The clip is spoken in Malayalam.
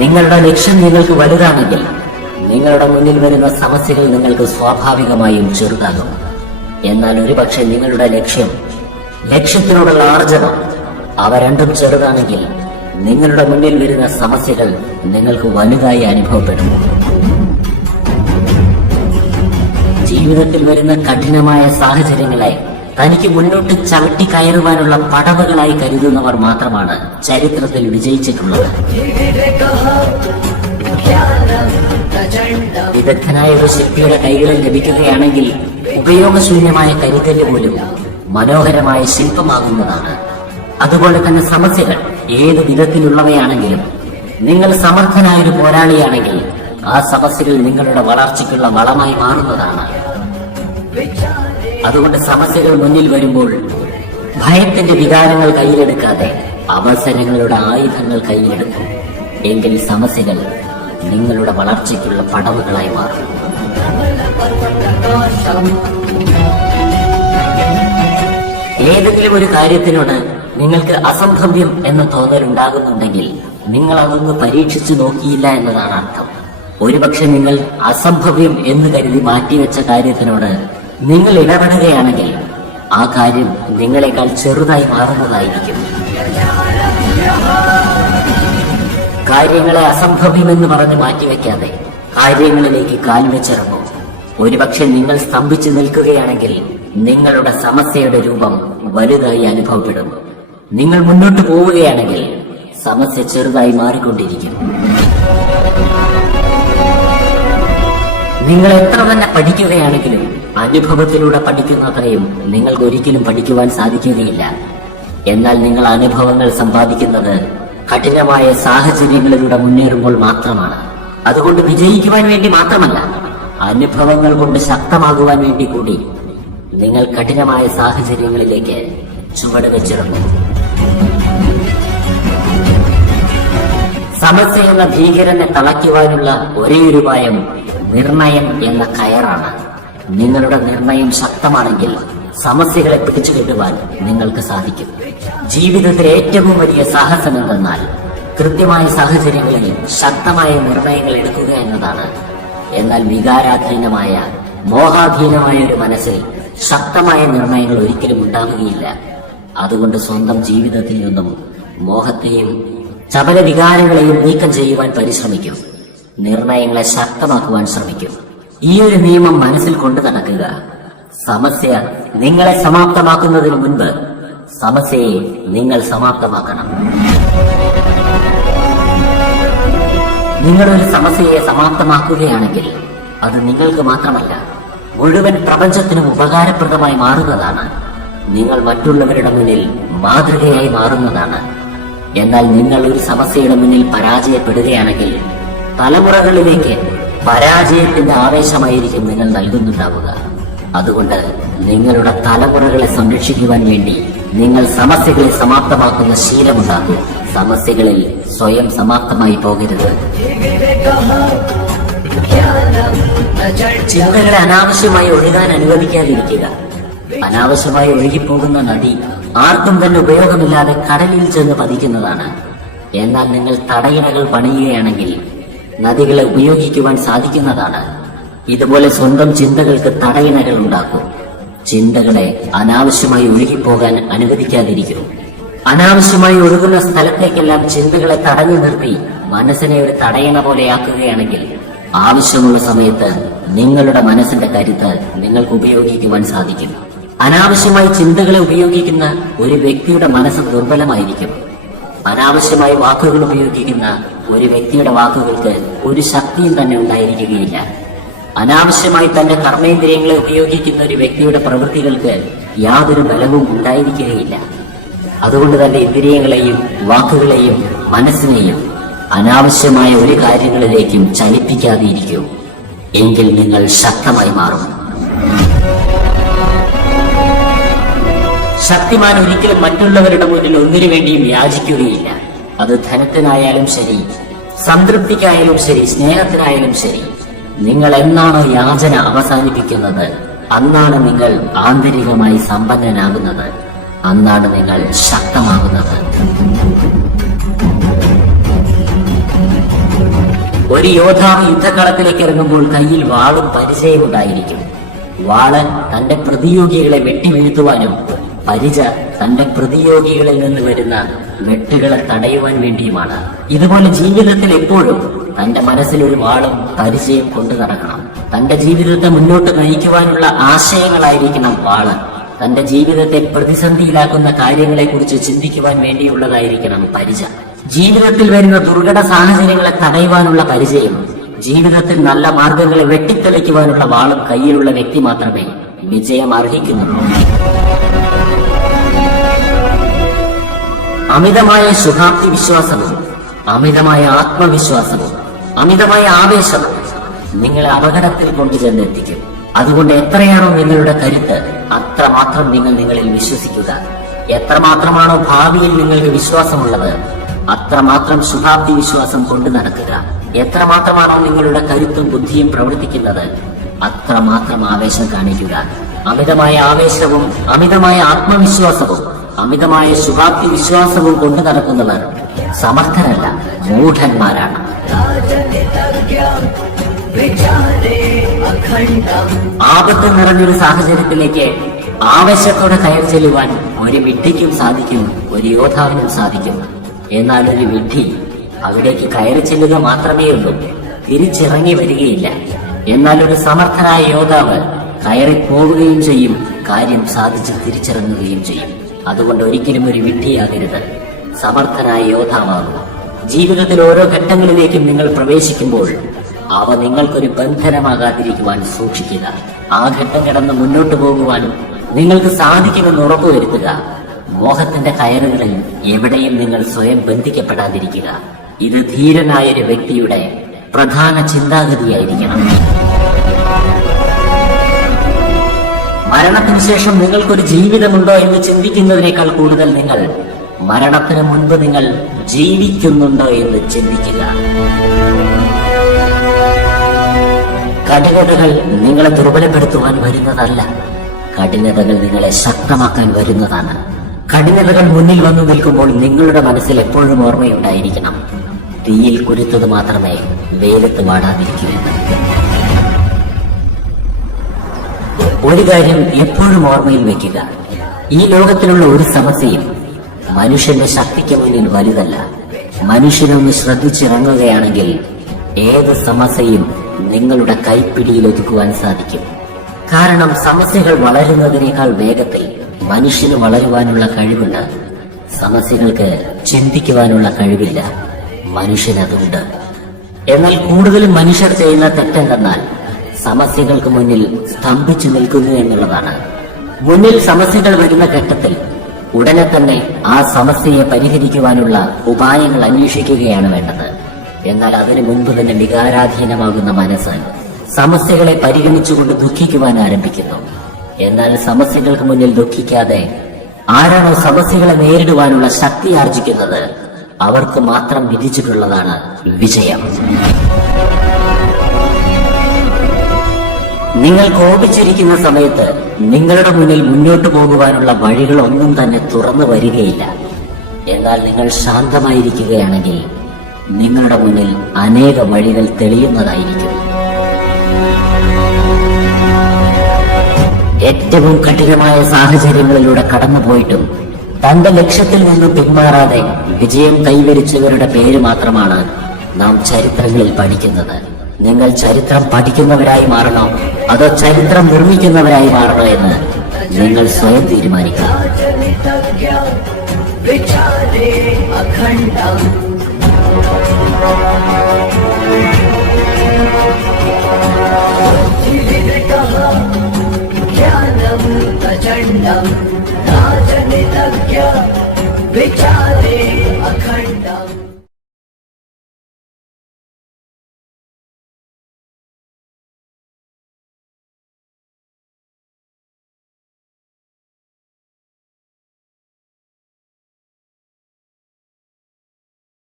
നിങ്ങളുടെ ലക്ഷ്യം നിങ്ങൾക്ക് വലുതാണെങ്കിൽ നിങ്ങളുടെ മുന്നിൽ വരുന്ന സമസ്യകൾ നിങ്ങൾക്ക് സ്വാഭാവികമായും ചെറുതാകും. എന്നാൽ ഒരുപക്ഷെ നിങ്ങളുടെ ലക്ഷ്യത്തിനോടുള്ള ആർജവം അവ രണ്ടും ചെറുതാണെങ്കിൽ നിങ്ങളുടെ മുന്നിൽ വരുന്ന സമസ്യകൾ നിങ്ങൾക്ക് വലുതായി അനുഭവപ്പെടും. ജീവിതത്തിൽ വരുന്ന കഠിനമായ സാഹചര്യങ്ങളെ തനിക്ക് മുന്നോട്ട് ചവിട്ടി കയറുവാനുള്ള പടവുകളായി കരുതുന്നവർ മാത്രമാണ് ചരിത്രത്തിൽ വിജയിച്ചിട്ടുള്ളത്. വിദഗ്ധനായ ഒരു ശില്പിയുടെ കൈകളിൽ ലഭിക്കുകയാണെങ്കിൽ ഉപയോഗശൂന്യമായ കരിക്കല്ല് പോലും മനോഹരമായ ശില്പമാകുന്നതാണ്. അതുപോലെ തന്നെ സമസ്യകൾ ഏത് വിധത്തിലുള്ളവയാണെങ്കിലും നിങ്ങൾ സമർത്ഥനായൊരു പോരാളിയാണെങ്കിൽ ആ സമസ്യകൾ നിങ്ങളുടെ വളർച്ചയ്ക്കുള്ള വളമായി മാറുന്നതാണ്. അതുകൊണ്ട് സമസ്യകൾ മുന്നിൽ വരുമ്പോൾ ഭയത്തിന്റെ വികാരങ്ങൾ കയ്യിലെടുക്കാതെ അവസരങ്ങളുടെ ആയുധങ്ങൾ കയ്യിലെടുക്കും. എങ്കിൽ സമസ്യകൾ നിങ്ങളുടെ വളർച്ചയ്ക്കുള്ള പടവുകളായി മാറും. ഏതെങ്കിലും ഒരു കാര്യത്തിനോട് നിങ്ങൾക്ക് അസംഭവ്യം എന്ന തോന്നൽ ഉണ്ടാകുന്നുണ്ടെങ്കിൽ നിങ്ങൾ അതൊന്ന് പരീക്ഷിച്ചു നോക്കിയില്ല എന്നതാണ് അർത്ഥം. ഒരുപക്ഷെ നിങ്ങൾ അസംഭവ്യം എന്ന് കരുതി മാറ്റിവെച്ച കാര്യത്തിനോട് നിങ്ങൾ ഇടപെടുകയാണെങ്കിൽ ആ കാര്യം നിങ്ങളെക്കാൾ ചെറുതായി മാറുന്നതായിരിക്കും. കാര്യങ്ങളെ അസംഭവ്യമെന്ന് പറഞ്ഞ് മാറ്റിവെക്കാതെ കാര്യങ്ങളിലേക്ക് കാൽവെച്ചിറങ്ങും. ഒരുപക്ഷെ നിങ്ങൾ സ്തംഭിച്ചു നിൽക്കുകയാണെങ്കിൽ നിങ്ങളുടെ സമസ്യയുടെ രൂപം വലുതായി അനുഭവപ്പെടും. നിങ്ങൾ മുന്നോട്ട് പോവുകയാണെങ്കിൽ സമസ്യ ചെറുതായി മാറിക്കൊണ്ടിരിക്കും. നിങ്ങൾ എത്ര തന്നെ പഠിക്കുകയാണെങ്കിലും അനുഭവത്തിലൂടെ പഠിക്കുന്നത്രയും നിങ്ങൾക്ക് ഒരിക്കലും പഠിക്കുവാൻ സാധിക്കുകയില്ല. എന്നാൽ നിങ്ങൾ അനുഭവങ്ങൾ സമ്പാദിക്കുന്നത് കഠിനമായ സാഹചര്യങ്ങളിലൂടെ മുന്നേറുമ്പോൾ മാത്രമാണ്. അതുകൊണ്ട് വിജയിക്കുവാൻ വേണ്ടി മാത്രമല്ല, അനുഭവങ്ങൾ കൊണ്ട് ശക്തമാകുവാൻ വേണ്ടി കൂടി നിങ്ങൾ കഠിനമായ സാഹചര്യങ്ങളിലേക്ക് ചുവട് വെച്ചിറങ്ങും. സമസ്യ എന്ന ഭീകരനെ തളയ്ക്കുവാനുള്ള ഒരേയൊരു ഉപായം നിർണയം എന്ന കയറാണ്. നിങ്ങളുടെ നിർണയം ശക്തമാണെങ്കിൽ സമസ്യകളെ പിടിച്ചു കെട്ടുവാൻ നിങ്ങൾക്ക് സാധിക്കും. ജീവിതത്തിലെ ഏറ്റവും വലിയ സാഹസം എന്തെന്നാൽ കൃത്യമായ സാഹചര്യങ്ങളിൽ ശക്തമായ നിർണയങ്ങൾ എടുക്കുക എന്നതാണ്. എന്നാൽ വികാരാധീനമായ മോഹാധീനമായ ഒരു മനസ്സിൽ ശക്തമായ നിർണയങ്ങൾ ഒരിക്കലും ഉണ്ടാവുകയില്ല. അതുകൊണ്ട് സ്വന്തം ജീവിതത്തിൽ നിന്നും മോഹത്തെയും ചപല വികാരങ്ങളെയും നീക്കം ചെയ്യുവാൻ പരിശ്രമിക്കും. നിർണയങ്ങളെ ശക്തമാക്കുവാൻ ശ്രമിക്കും. ഈ ഒരു നിയമം മനസ്സിൽ കൊണ്ടു നടക്കുക. സമസ്യ നിങ്ങളെ സമാപ്തമാക്കുന്നതിന് മുൻപ് സമസ്യയെ നിങ്ങൾ സമാപ്തമാക്കണം. നിങ്ങളൊരു സമസ്യയെ സമാപ്തമാക്കുകയാണെങ്കിൽ അത് നിങ്ങൾക്ക് മാത്രമല്ല, മുഴുവൻ പ്രപഞ്ചത്തിനും ഉപകാരപ്രദമായി മാറുന്നതാണ്. നിങ്ങൾ മറ്റുള്ളവരുടെ മുന്നിൽ മാതൃകയായി മാറുന്നതാണ്. എന്നാൽ നിങ്ങൾ ഒരു സമസ്യയുടെ മുന്നിൽ പരാജയപ്പെടുകയാണെങ്കിൽ തലമുറകളിലേക്ക് പരാജയത്തിന്റെ ആവേശമായിരിക്കും നിങ്ങൾ നൽകുന്നുണ്ടാവുക. അതുകൊണ്ട് നിങ്ങളുടെ തലമുറകളെ സംരക്ഷിക്കുവാൻ വേണ്ടി നിങ്ങൾ സമസ്യകളെ സമാപ്തമാക്കുന്ന ശീലമുണ്ടാക്കും. സമസ്യകളിൽ സ്വയം സമാപ്തമായി പോകരുത്. ചിന്തകളെ അനാവശ്യമായി ഒഴുകാൻ അനുവദിക്കാതിരിക്കുക. അനാവശ്യമായി ഒഴുകിപ്പോകുന്ന നദി ആർക്കും തന്നെ ഉപയോഗമില്ലാതെ കടലിൽ ചെന്ന് പതിക്കുന്നതാണ്. എന്നാൽ നിങ്ങൾ തടയിണകൾ പണിയുകയാണെങ്കിൽ നദികളെ ഉപയോഗിക്കുവാൻ സാധിക്കുന്നതാണ്. ഇതുപോലെ സ്വന്തം ചിന്തകൾക്ക് തടയിണകൾ ഉണ്ടാക്കും. ചിന്തകളെ അനാവശ്യമായി ഒഴുകിപ്പോകാൻ അനുവദിക്കാതിരിക്കും. അനാവശ്യമായി ഒഴുകുന്ന സ്ഥലത്തേക്കെല്ലാം ചിന്തകളെ തടഞ്ഞു നിർത്തി മനസ്സിനെ ഒരു തടയണ പോലെയാക്കുകയാണെങ്കിൽ ആവശ്യമുള്ള സമയത്ത് നിങ്ങളുടെ മനസ്സിന്റെ കരുത്ത് നിങ്ങൾക്ക് ഉപയോഗിക്കുവാൻ സാധിക്കും. അനാവശ്യമായി ചിന്തകളെ ഉപയോഗിക്കുന്ന ഒരു വ്യക്തിയുടെ മനസ്സ് ദുർബലമായിരിക്കും. അനാവശ്യമായി വാക്കുകൾ ഉപയോഗിക്കുന്ന ഒരു വ്യക്തിയുടെ വാക്കുകൾക്ക് ഒരു ശക്തിയും തന്നെ ഉണ്ടായിരിക്കുകയില്ല. അനാവശ്യമായി തന്റെ കർമ്മേന്ദ്രിയങ്ങളെ ഉപയോഗിക്കുന്ന ഒരു വ്യക്തിയുടെ പ്രവൃത്തികൾക്ക് യാതൊരു ബലവും ഉണ്ടായിരിക്കുകയില്ല. അതുകൊണ്ട് തന്നെ ഇന്ദ്രിയങ്ങളെയും വാക്കുകളെയും മനസ്സിനെയും അനാവശ്യമായ ഒരു കാര്യങ്ങളിലേക്കും ചലിപ്പിക്കാതെയിരിക്കും. എങ്കിൽ നിങ്ങൾ ശക്തമായി മാറും. ശക്തിമാൻ ഒരിക്കലും മറ്റുള്ളവരുടെ മുന്നിൽ ഒന്നിനു വേണ്ടിയും യാചിക്കുകയില്ല. അത് ധനത്തിനായാലും ശരി, സംതൃപ്തിക്കായാലും ശരി, സ്നേഹത്തിനായാലും ശരി. നിങ്ങൾ എന്നാണോ യാചന അവസാനിപ്പിക്കുന്നത് അന്നാണ് നിങ്ങൾ ആന്തരികമായി സമ്പന്നനാകുന്നത്. അന്നാണ് നിങ്ങൾ ശക്തമാകുന്നത്. ഒരു യോദ്ധാവ് യുദ്ധക്കളത്തിലേക്ക് ഇറങ്ങുമ്പോൾ കയ്യിൽ വാളും പരിചയമുണ്ടായിരിക്കും. വാള് തന്റെ പ്രതിയോഗികളെ വെട്ടിവീഴ്ത്തുവാനും പരിച തന്റെ പ്രതിയോഗികളിൽ നിന്ന് വരുന്ന വെട്ടുകളെ തടയുവാൻ വേണ്ടിയുമാണ്. ഇതുപോലെ ജീവിതത്തിൽ എപ്പോഴും തന്റെ മനസ്സിൽ ഒരു വാളും പരിചയം കൊണ്ടു നടക്കണം. തന്റെ ജീവിതത്തെ മുന്നോട്ട് നയിക്കുവാനുള്ള ആശയങ്ങളായിരിക്കണം വാള്. തന്റെ ജീവിതത്തെ പ്രതിസന്ധിയിലാക്കുന്ന കാര്യങ്ങളെക്കുറിച്ച് ചിന്തിക്കുവാൻ വേണ്ടിയുള്ളതായിരിക്കണം പരിച. ജീവിതത്തിൽ വരുന്ന ദുർഘട സാഹചര്യങ്ങളെ തടയുവാനുള്ള പരിചയം, ജീവിതത്തിൽ നല്ല മാർഗങ്ങളെ വെട്ടിത്തെളിക്കുവാനുള്ള വാളും കയ്യിലുള്ള വ്യക്തി മാത്രമേ വിജയം അർഹിക്കുന്നുള്ളൂ. അമിതമായ ശുഭാപ്തി വിശ്വാസവും അമിതമായ ആത്മവിശ്വാസവും അമിതമായ ആവേശവും നിങ്ങളെ അപകടത്തിൽ കൊണ്ടുചെന്നെത്തിക്കും. അതുകൊണ്ട് എത്രയാണോ നിങ്ങളുടെ കരുത്ത് അത്രമാത്രം നിങ്ങൾ നിങ്ങളിൽ വിശ്വസിക്കുക. എത്രമാത്രമാണോ ഭാവിയിൽ നിങ്ങൾക്ക് വിശ്വാസമുള്ളത് അത്രമാത്രം ശുഭാപ്തി വിശ്വാസം കൊണ്ടു നടക്കുക. എത്രമാത്രമാണോ നിങ്ങളുടെ കരുത്തും ബുദ്ധിയും പ്രവർത്തിക്കുന്നത് അത്രമാത്രം ആവേശം കാണിക്കുക. അമിതമായ ആവേശവും അമിതമായ ആത്മവിശ്വാസവും അമിതമായ ശുഭാപ്തി വിശ്വാസവും കൊണ്ടു നടക്കുന്നവർ സമർത്ഥരല്ല, മൂഢന്മാരാണ്. ആപത്ത് നിറഞ്ഞൊരു സാഹചര്യത്തിലേക്ക് ആവേശത്തോടെ കയറി ചെല്ലുവാൻ ഒരു വിഡ്ഢിക്കും സാധിക്കും, ഒരു യോദ്ധാവിനും സാധിക്കും. എന്നാൽ ഒരു വിഡ്ഢി അവിടേക്ക് കയറി ചെല്ലുക മാത്രമേ ഉള്ളൂ, തിരിച്ചിറങ്ങി വരികയില്ല. എന്നാൽ ഒരു സമർത്ഥനായ യോദ്ധാവ് കയറി പോവുകയും ചെയ്യും, കാര്യം സാധിച്ച് തിരിച്ചിറങ്ങുകയും ചെയ്യും. അതുകൊണ്ട് ഒരിക്കലും ഒരു വിഡ്ഢിയാകരുത്, സമർത്ഥനായ യോദ്ധാവാകുക. ജീവിതത്തിൽ ഓരോ ഘട്ടങ്ങളിലേക്കും നിങ്ങൾ പ്രവേശിക്കുമ്പോൾ അവ നിങ്ങൾക്കൊരു ബന്ധനമാകാതിരിക്കുവാൻ സൂക്ഷിക്കുക. ആ ഘട്ടം കടന്ന് മുന്നോട്ട് പോകുവാൻ നിങ്ങൾക്ക് സാധിക്കുമെന്ന് ഉറപ്പുവരുത്തുക. മോഹത്തിന്റെ കയറുകളിൽ എവിടെയും നിങ്ങൾ സ്വയം ബന്ധിക്കപ്പെടാതിരിക്കുക. ഇത് ധീരനായൊരു വ്യക്തിയുടെ പ്രധാന ചിന്താഗതിയായിരിക്കണം. മരണത്തിന് ശേഷം നിങ്ങൾക്കൊരു ജീവിതമുണ്ടോ എന്ന് ചിന്തിക്കുന്നതിനേക്കാൾ കൂടുതൽ നിങ്ങൾ മരണത്തിന് മുൻപ് നിങ്ങൾ ജീവിക്കുന്നുണ്ടോ എന്ന് ചിന്തിക്കുക. കഠിനതകൾ നിങ്ങളെ ദുർബലപ്പെടുത്തുവാൻ വരുന്നതല്ല, കഠിനതകൾ നിങ്ങളെ ശക്തമാക്കാൻ വരുന്നതാണ്. കഠിനതകൾ മുന്നിൽ വന്നു നിൽക്കുമ്പോൾ നിങ്ങളുടെ മനസ്സിൽ എപ്പോഴും ഓർമ്മയുണ്ടായിരിക്കണം, തീയിൽ കുരുത്തത് മാത്രമേ വെയിലത്ത് വാടാതിരിക്കുമെന്ന്. ഒരു കാര്യം എപ്പോഴും ഓർമ്മയിൽ വെക്കുക, ഈ ലോകത്തിലുള്ള ഒരു സമസ്യയും മനുഷ്യന്റെ ശക്തിക്ക് മുന്നിൽ വലുതല്ല. മനുഷ്യനൊന്ന് ശ്രദ്ധിച്ചിറങ്ങുകയാണെങ്കിൽ ഏത് സമസ്യയും നിങ്ങളുടെ കൈപ്പിടിയിൽ ഒതുക്കുവാൻ സാധിക്കും. കാരണം സമസ്യകൾ വളരുന്നതിനേക്കാൾ വേഗത്തിൽ മനുഷ്യന് വളരുവാനുള്ള കഴിവുണ്ട്. സമസ്യകൾക്ക് ചിന്തിക്കുവാനുള്ള കഴിവില്ല, മനുഷ്യനതുണ്ട്. എന്നാൽ കൂടുതലും മനുഷ്യർ ചെയ്യുന്ന തെറ്റെന്തെന്നാൽ സമസ്യകൾക്ക് മുന്നിൽ സ്തംഭിച്ചു നിൽക്കുന്നു എന്നുള്ളതാണ്. മുന്നിൽ സമസ്യകൾ വരുന്ന ഘട്ടത്തിൽ ഉടനെ തന്നെ ആ സമസ്യയെ പരിഹരിക്കുവാനുള്ള ഉപായങ്ങൾ അന്വേഷിക്കുകയാണ് വേണ്ടത്. എന്നാൽ അതിനു മുൻപ് തന്നെ വികാരാധീനമാകുന്ന മനസ്സ് സമസ്യകളെ പരിഗണിച്ചുകൊണ്ട് ദുഃഖിക്കുവാൻ ആരംഭിക്കുന്നു. എന്നാൽ സമസ്യകൾക്ക് മുന്നിൽ ദുഃഖിക്കാതെ ആരാണോ സമസ്യകളെ നേരിടുവാനുള്ള ശക്തി ആർജിക്കുന്നത് അവർക്ക് മാത്രം വിധിച്ചിട്ടുള്ളതാണ് വിജയം. നിങ്ങൾ കോപിച്ചിരിക്കുന്ന സമയത്ത് നിങ്ങളുടെ മുന്നിൽ മുന്നോട്ടു പോകുവാനുള്ള വഴികളൊന്നും തന്നെ തുറന്നു വരികയില്ല. എന്നാൽ നിങ്ങൾ ശാന്തമായിരിക്കുകയാണെങ്കിൽ നിങ്ങളുടെ മുന്നിൽ അനേക വഴികൾ തെളിയുന്നതായിരിക്കും. ഏറ്റവും കഠിനമായ സാഹചര്യങ്ങളിലൂടെ കടന്നുപോയിട്ടും തന്റെ ലക്ഷ്യത്തിൽ നിന്നും പിന്മാറാതെ വിജയം കൈവരിച്ചവരുടെ പേര് മാത്രമാണ് നാം ചരിത്രങ്ങളിൽ പഠിക്കുന്നത്. നിങ്ങൾ ചരിത്രം പഠിക്കുന്നവരായി മാറണോ അതോ ചരിത്രം നിർമ്മിക്കുന്നവരായി മാറണോ എന്ന് നിങ്ങൾ സ്വയം തീരുമാനിക്കുക. विचारे